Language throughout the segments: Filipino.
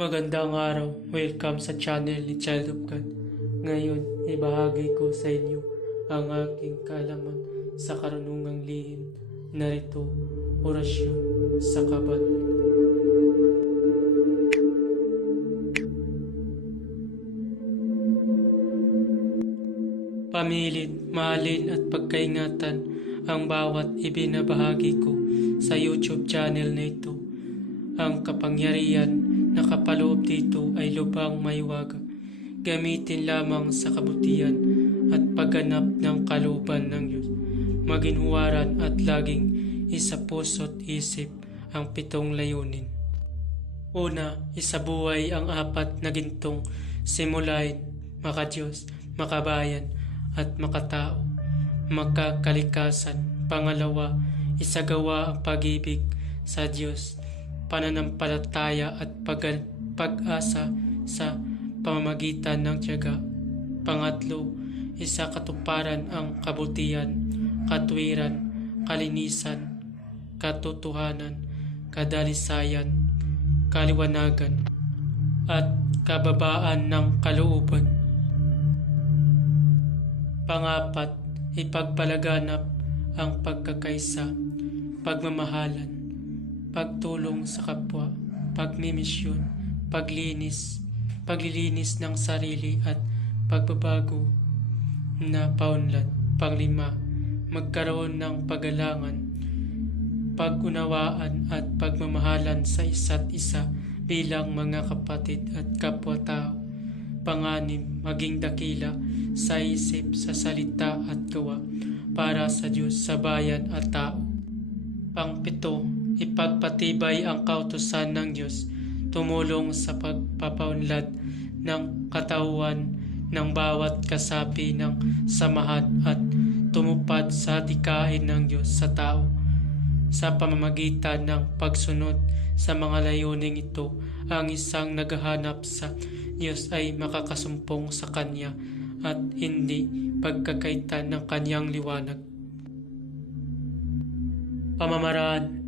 Magandang araw, welcome sa channel ni Child of God. Ngayon, ibahagi ko sa inyo ang aking kaalaman sa karunungang lihim. Narito, orasyon sa kaban. Pamilin, mahalin at pagkaingatan ang bawat ibinabahagi ko sa YouTube channel na ito. Ang kapangyarihan na kapaloob dito ay lubang maywaga. Gamitin lamang sa kabutihan at pagganap ng kalooban ng Diyos. Maginhuwaran at laging isa puso't isip ang 7 layunin. Una, isabuhay ang 4 na gintong simulain, makadiyos, makabayan at makatao, makakalikasan. Pangalawa, isagawa ang pag-ibig sa Diyos, pananampalataya at pag-asa sa pamamagitan ng tiyaga. Pangatlo, isakatuparan ang kabutihan, katwiran, kalinisan, katotohanan, kadalisayan, kaliwanagan, at kababaan ng kalooban. Pangapat, ipagpalaganap ang pagkakaisa, pagmamahalan, pagtulong sa kapwa, pagmimisyon, paglilinis ng sarili at pagbabago na paunlad. Panglima, magkaroon ng paggalangan, pag-unawaan at pagmamahalan sa isa't isa bilang mga kapatid at kapwa-tao. Panganim, maging dakila sa isip, sa salita at gawa para sa Diyos, sa bayan at tao. Pangpito, ipagpatibay ang kautusan ng Diyos, tumulong sa pagpapaunlad ng katauhan ng bawat kasapi ng samahan at tumupad sa dikain ng Diyos sa tao. Sa pamamagitan ng pagsunod sa mga layuning ito, ang isang naghahanap sa Diyos ay makakasumpong sa Kanya at hindi pagkakaitan ng Kanyang liwanag. Pamamaraan.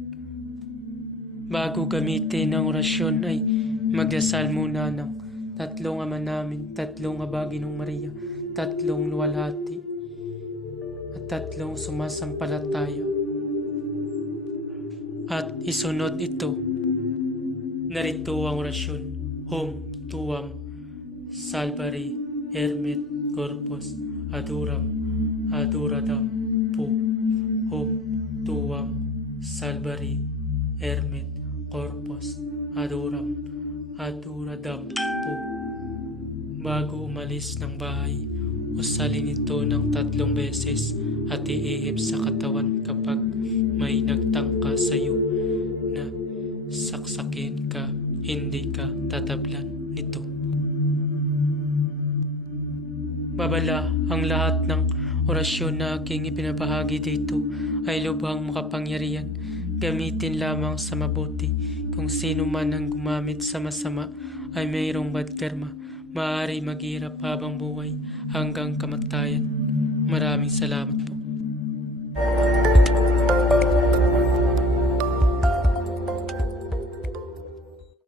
Bago gamitin ang orasyon ay magdasal muna ng 3 Ama Namin, 3 Aba Ginong Maria, 3 Luwalhati, at 3 Sumasampalataya. At isunod ito. Narito ang orasyon. Hum tuam salvari hermet corpus aduram aduradam pu. Hum tuam salvari hermet corpus aduram aduradam pu. Bago umalis ng bahay, usalin ito ng 3 beses at iihip sa katawan kapag may nagtangka sa iyo na saksakin ka, hindi ka tatablan nito. Babala, ang lahat ng orasyon na aking ibinabahagi dito ay lubhang makapangyarihan. Gamitin lamang sa mabuti. Kung sino man ang gumamit sa masama ay mayroong bad karma. Maaari maghirap habang buhay hanggang kamatayan. Maraming salamat po.